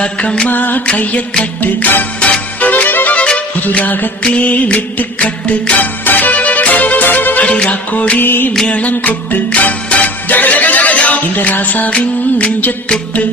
ராக்கம்மா கைய தட்டு, புது ராகத்தில் விட்டு கட்டு, அடிரா கோழி மேளம் கொட்டு, இந்த ராசாவின் நெஞ்ச தொட்டு